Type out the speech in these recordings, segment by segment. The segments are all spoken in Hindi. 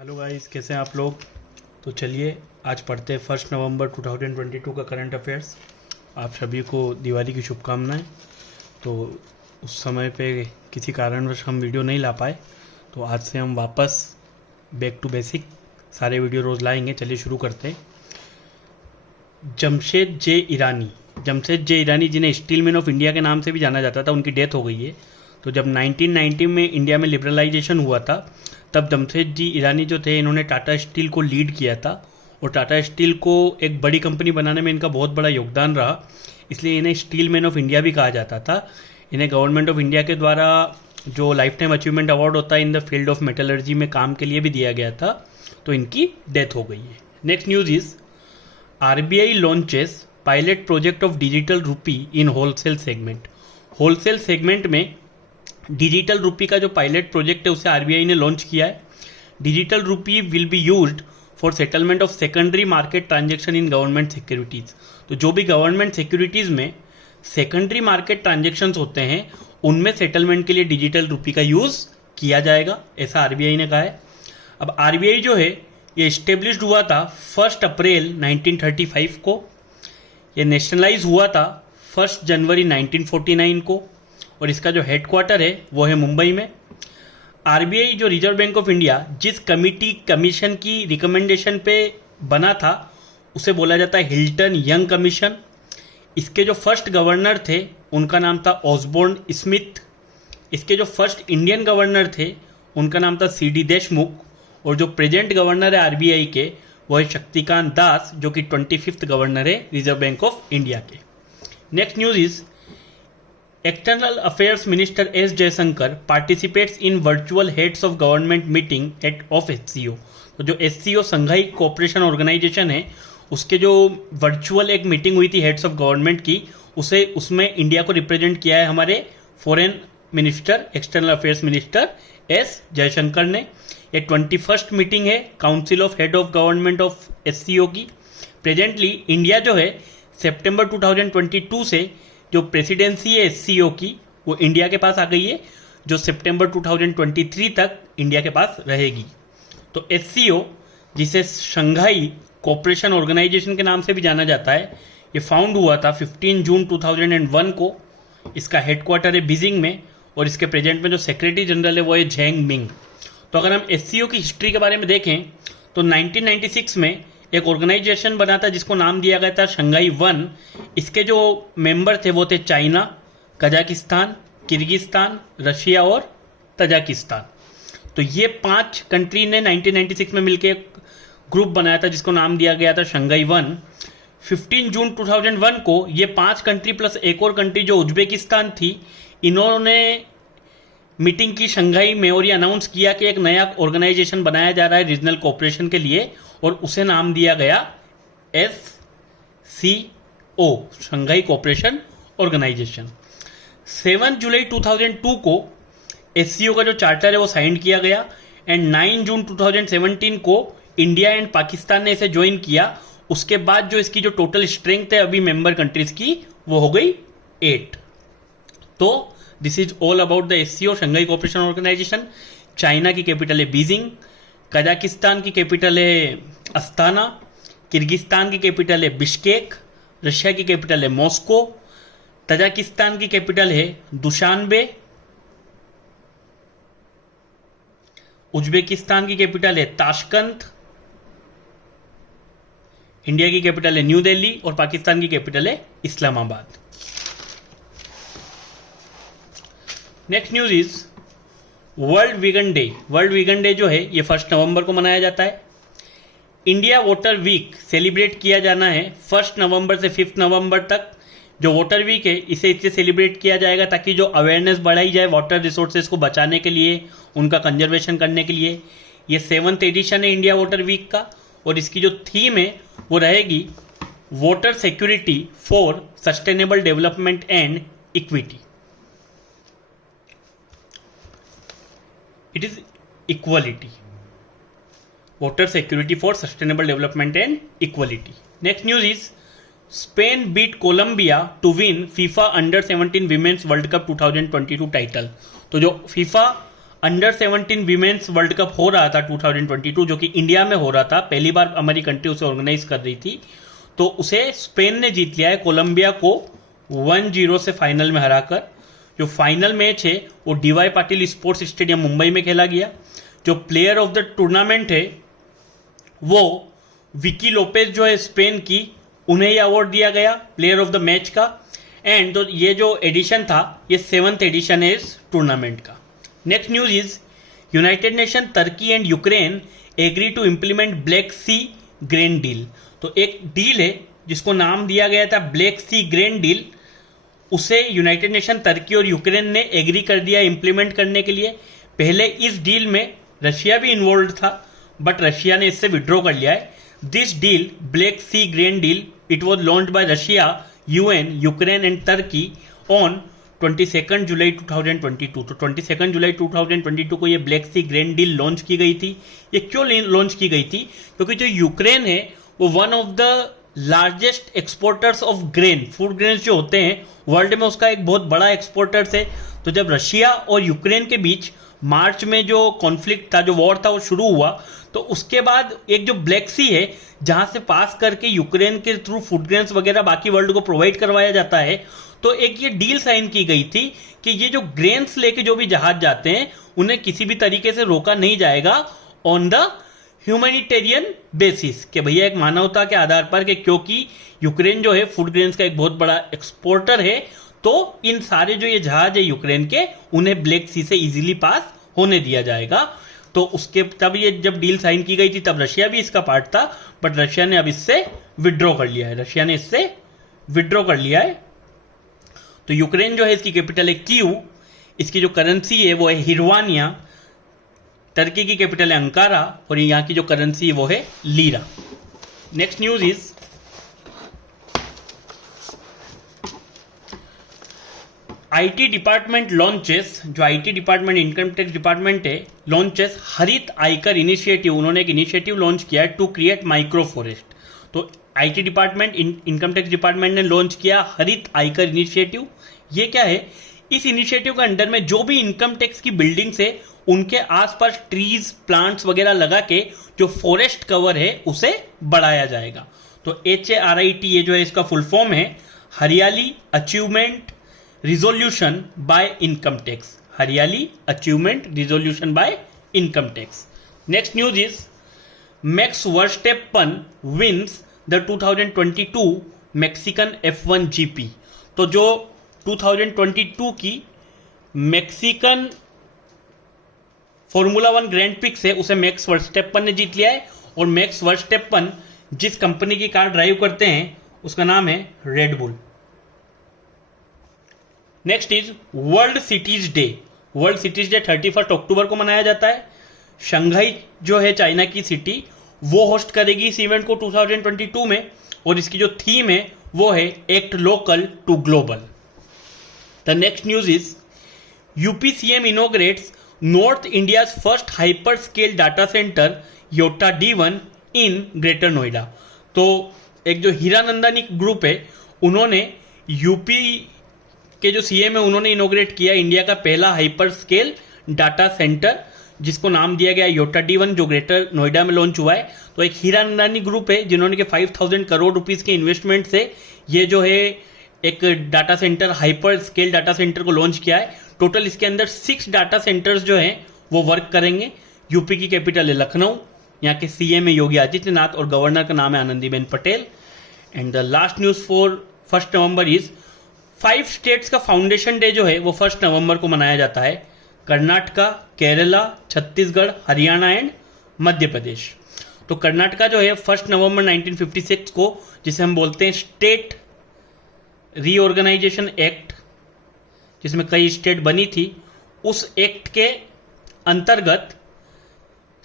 हेलो गाइस, कैसे हैं आप लोग। तो चलिए आज पढ़ते हैं 1 नवंबर 2022 का करंट अफेयर्स। आप सभी को दिवाली की शुभकामनाएं। तो उस समय पे किसी कारणवश हम वीडियो नहीं ला पाए, तो आज से हम वापस बैक टू बेसिक सारे वीडियो रोज़ लाएंगे। चलिए शुरू करते हैं। जमशेद जे ईरानी जिन्हें स्टील मैन ऑफ इंडिया के नाम से भी जाना जाता था, उनकी डेथ हो गई है। तो जब 1990 में इंडिया में लिबरलाइजेशन हुआ था, तब जमशेद जी ईरानी जो थे, इन्होंने टाटा स्टील को लीड किया था और टाटा स्टील को एक बड़ी कंपनी बनाने में इनका बहुत बड़ा योगदान रहा। इसलिए इन्हें स्टील मैन ऑफ इंडिया भी कहा जाता था। इन्हें गवर्नमेंट ऑफ इंडिया के द्वारा जो लाइफ टाइम अचीवमेंट अवार्ड होता है in the field of metallurgy में काम के लिए भी दिया गया था। तो इनकी डेथ हो गई है। Next news is RBI launches pilot project of digital रूपी इन होलसेल सेगमेंट। होलसेल सेगमेंट में डिजिटल रूपी का जो पायलट प्रोजेक्ट है उसे आरबीआई ने लॉन्च किया है। डिजिटल रूपी will be used for settlement of secondary market transaction in government securities. तो जो भी गवर्नमेंट सिक्योरिटीज में सेकेंडरी मार्केट ट्रांजेक्शंस होते हैं, उनमें सेटलमेंट के लिए डिजिटल रूपी का यूज किया जाएगा, ऐसा आरबीआई ने कहा है। अब आरबीआई जो है ये इस्टेब्लिश्ड हुआ था 1 अप्रैल 1935 को। ये नेशनलाइज हुआ था 1 जनवरी 1949 को और इसका जो हेडक्वार्टर है वो है मुंबई में। आरबीआई जो रिजर्व बैंक ऑफ इंडिया जिस कमीशन की रिकमेंडेशन पे बना था उसे बोला जाता है हिल्टन यंग कमीशन। इसके जो फर्स्ट गवर्नर थे उनका नाम था ऑसबोर्न स्मिथ। इसके जो फर्स्ट इंडियन गवर्नर थे उनका नाम था सीडी देशमुख। और जो प्रेजेंट गवर्नर है आरबीआई के वो है शक्तिकांत दास, जो कि 25th गवर्नर है रिजर्व बैंक ऑफ इंडिया के। Next news is external affairs minister S Jaishankar participates in virtual heads of government meeting at of SCO. तो जो एससीओ संघाई कोऑपरेशन ऑर्गेनाइजेशन है, उसके जो वर्चुअल एक मीटिंग हुई थी हेड्स ऑफ गवर्नमेंट की, उसमें इंडिया को रिप्रेजेंट किया है हमारे foreign minister, external affairs minister S Jaishankar ने। ये 21st मीटिंग है council of head of government of SCO की। प्रेजेंटली इंडिया जो है सितंबर 2022 से जो प्रेसिडेंसी है एससीओ की वो इंडिया के पास आ गई है, जो सितंबर 2023 तक इंडिया के पास रहेगी। तो एससीओ, जिसे शंघाई कोऑपरेशन ऑर्गेनाइजेशन के नाम से भी जाना जाता है, ये फाउंड हुआ था 15 जून 2001 को। इसका हेडक्वार्टर है बीजिंग में और इसके प्रेजेंट में जो सेक्रेटरी जनरल है वो है झेंग मिंग। तो अगर हम एससीओ की हिस्ट्री के बारे में देखें तो 1996 में एक ऑर्गेनाइजेशन बना था जिसको नाम दिया गया था शंघाई 1। इसके जो मेंबर थे वो थे चाइना, कजाकिस्तान, किर्गिस्तान, रशिया और तजाकिस्तान। तो ये 5 कंट्री ने 1996 में मिलकर एक ग्रुप बनाया था जिसको नाम दिया गया था शंघाई 1। 15 जून 2001 को ये 5 कंट्री प्लस एक और कंट्री जो उज्बेकिस्तान थी, इन्होंने मीटिंग की शंघाई में और ये अनाउंस किया कि एक नया ऑर्गेनाइजेशन बनाया जा रहा है रीजनल कोऑपरेशन के लिए, और उसे नाम दिया गया SCO, शंघाई कोऑपरेशन ऑर्गेनाइजेशन। 7 जुलाई 2002 को SCO का जो चार्टर है वो साइन किया गया एंड 9 जून 2017 को इंडिया एंड पाकिस्तान ने इसे ज्वाइन किया। उसके बाद जो इसकी जो टोटल स्ट्रेंथ है अभी मेंबर कंट्रीज की वो हो गई 8। तो this is all about the SCO, Shanghai cooperation organisation. China की कैपिटल है बीजिंग, कजाकिस्तान की कैपिटल है अस्ताना, किर्गिस्तान की कैपिटल है बिश्केक, रशिया की कैपिटल है मॉस्को, तजाकिस्तान की कैपिटल है दुशानबे, उज्बेकिस्तान की कैपिटल है ताशकंद, इंडिया की कैपिटल है न्यू दिल्ली और पाकिस्तान की कैपिटल है Islamabad. Next news is world vegan day. World vegan day जो है ये 1 नवंबर को मनाया जाता है। इंडिया वाटर वीक सेलिब्रेट किया जाना है 1 नवंबर से 5 नवंबर तक। जो वाटर वीक है इसे इससे सेलिब्रेट किया जाएगा ताकि जो अवेयरनेस बढ़ाई जाए वाटर रिसोर्सेज को बचाने के लिए, उनका कंजर्वेशन करने के लिए। ये 7th एडिशन है इंडिया वाटर वीक का और इसकी जो थीम है वो रहेगी water security for sustainable development and equity. It is equality, water security for sustainable development and equality. Next news is Spain beat Colombia to win FIFA Under 17 Women's World Cup 2022 title. तो जो FIFA under 17 women's world cup हो रहा था 2022, जो कि इंडिया में हो रहा था, पहली बार हमारी कंट्री उसे ऑर्गेनाइज कर रही थी, तो उसे स्पेन ने जीत लिया है कोलंबिया को 1-0 से फाइनल में हराकर। जो फाइनल मैच है वो DY Patil sports stadium Mumbai में खेला गया। जो प्लेयर ऑफ द टूर्नामेंट है वो विकी लोपेज जो है स्पेन की, उन्हें यह अवार्ड दिया गया प्लेयर ऑफ द मैच का। एंड तो ये जो एडिशन था ये 7th एडिशन है इस टूर्नामेंट का। Next news is United Nation Turkey and Ukraine agree to implement Black Sea grain deal. तो एक डील है जिसको नाम दिया गया था ब्लैक सी ग्रेन डील, उसे यूनाइटेड नेशन टर्की और यूक्रेन ने एग्री कर दिया इम्प्लीमेंट करने के लिए। पहले इस डील में रशिया भी इन्वॉल्व था, बट रशिया ने इससे विड्रॉ कर लिया है। This deal, Black Sea grain deal, it was launched by Russia, UN, Ukraine and Turkey on 22 जुलाई 2022। तो 22 जुलाई 2022 को ये Black Sea grain deal launch की गई थी। ये क्यों लॉन्च की गई थी? क्योंकि जो यूक्रेन है वो one of the largest exporters of grain, food grains जो होते हैं वर्ल्ड में, उसका एक बहुत बड़ा एक्सपोर्टर्स है। तो जब रशिया और यूक्रेन के बीच मार्च में जो कॉन्फ्लिक्ट था, जो वॉर था, वो शुरू हुआ, तो उसके बाद एक जो ब्लैक सी है जहां से पास करके यूक्रेन के थ्रू फूड ग्रेन्स वगैरह बाकी वर्ल्ड को प्रोवाइड करवाया जाता है, तो एक ये डील साइन की गई थी कि ये जो ग्रेन्स लेके जो भी जहाज जाते हैं उन्हें किसी भी तरीके से रोका नहीं जाएगा ऑन द ह्यूमैनिटेरियन बेसिस, कि भैया एक मानवता के आधार पर, कि क्योंकि यूक्रेन जो है फूड ग्रेन्स का एक बहुत बड़ा एक्सपोर्टर है, तो इन सारे जो ये जहाज है यूक्रेन के, उन्हें ब्लैक सी से इजीली पास होने दिया जाएगा। तो उसके तब ये जब डील साइन की गई थी तब रशिया भी इसका पार्ट था, बट रशिया ने अब इससे विड्रॉ कर लिया है। रशिया ने इससे विड्रॉ कर लिया है। तो यूक्रेन जो है इसकी कैपिटल है कीव, इसकी जो करेंसी है वो है हिरवानिया, टर्की की कैपिटल है अंकारा, और यहाँ की जो करेंसी है वो है lira. Next news is IT department launches, जो IT department income tax department है, लॉन्चेस हरित आयकर इनिशिएटिव। उन्होंने एक इनिशिएटिव लॉन्च किया है टू क्रिएट माइक्रो फॉरेस्ट। तो IT department, income tax department ने लॉन्च किया हरित आयकर इनिशिएटिव। ये क्या है? इस इनिशिएटिव के अंडर में जो भी इनकम टैक्स की बिल्डिंग्स है उनके आसपास ट्रीज, प्लांट्स वगैरह लगा के जो फॉरेस्ट कवर है उसे बढ़ाया जाएगा। तो HARIT ये जो है इसका फुल फॉर्म है Hariyali achievement resolution by income tax. Hariyali achievement resolution by income tax. Next news is Max Verstappen wins the 2022 Mexican F1 GP। तो जो 2022 की मैक्सिकन फॉर्मूला 1 ग्रैंड पिक्स है उसे मैक्स वर्स्टेपन ने जीत लिया है। और मैक्स वर्स्टेपन जिस कंपनी की कार ड्राइव करते हैं उसका नाम है red bull. Next is world cities day. World cities day 31 अक्टूबर को मनाया जाता है। शंघाई जो है चाइना की सिटी, वो होस्ट करेगी इस इवेंट को 2022 में, और इसकी जो थीम है वो है act local to global. The next news is UP CM inaugurates North India first hyper scale data centre Yotta D1 in Greater Noida. तो एक जो हीरानंदानी ग्रुप है उन्होंने यूपी के जो CM है उन्होंने इनोग्रेट किया इंडिया का पहला हाइपर स्केल डाटा सेंटर, जिसको नाम दिया गया योटा D1, जो ग्रेटर नोएडा में लॉन्च हुआ है। तो एक हीरानंदानी ग्रुप है जिन्होंने के 5,000 करोड़ रुपीस के इन्वेस्टमेंट से ये जो है एक data centre, hyper scale data centre को लॉन्च किया है। टोटल इसके अंदर 6 डाटा सेंटर्स जो हैं वो वर्क करेंगे। यूपी की कैपिटल है लखनऊ, यहाँ के CM है योगी आदित्यनाथ और गवर्नर का नाम है Anandiben Patel. And the last news for 1 November is 5 states का फाउंडेशन डे जो है वो 1 नवंबर को मनाया जाता है। कर्नाटका, केरला, छत्तीसगढ़, हरियाणा एंड मध्य प्रदेश। तो कर्नाटका जो है 1 नवंबर 1956 को, जिसे हम बोलते हैं स्टेट रीऑर्गेनाइजेशन एक्ट, जिसमें कई स्टेट बनी थी, उस एक्ट के अंतर्गत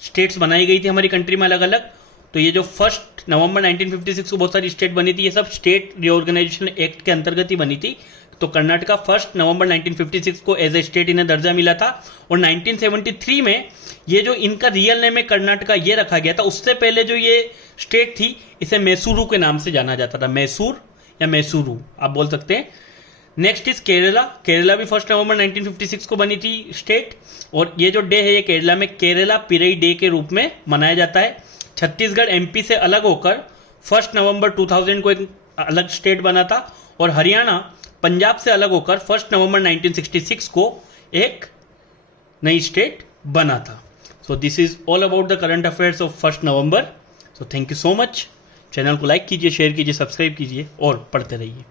स्टेट्स बनाई गई थी हमारी कंट्री में अलग अलग। तो ये जो 1 नवंबर 1956 को बहुत सारी स्टेट बनी थी, ये सब स्टेट रीऑर्गेनाइजेशन एक्ट के अंतर्गत ही बनी थी। तो कर्नाटका 1 नवंबर 1956 को एज ए स्टेट इन्हें दर्जा मिला था। और 1973 में ये जो इनका रियल नेम है कर्नाटका ये रखा गया था। उससे पहले जो ये स्टेट थी इसे मैसूरू के नाम से जाना जाता था। मैसूर या मैसूरू आप बोल सकते हैं। Next is Kerala. केरला भी 1 नवंबर 1956 को बनी थी स्टेट, और ये जो डे है ये केरला में केरला पिरई डे के रूप में मनाया जाता है। छत्तीसगढ़ एमपी से अलग होकर 1 नवंबर 2000 को एक अलग स्टेट बना था, और हरियाणा पंजाब से अलग होकर 1 नवंबर 1966 को एक नई स्टेट बना था। So this is all about the current affairs of 1 November. So thank you so much. Channel को लाइक कीजिए, शेयर कीजिए, सब्सक्राइब कीजिए और पढ़ते रहिए।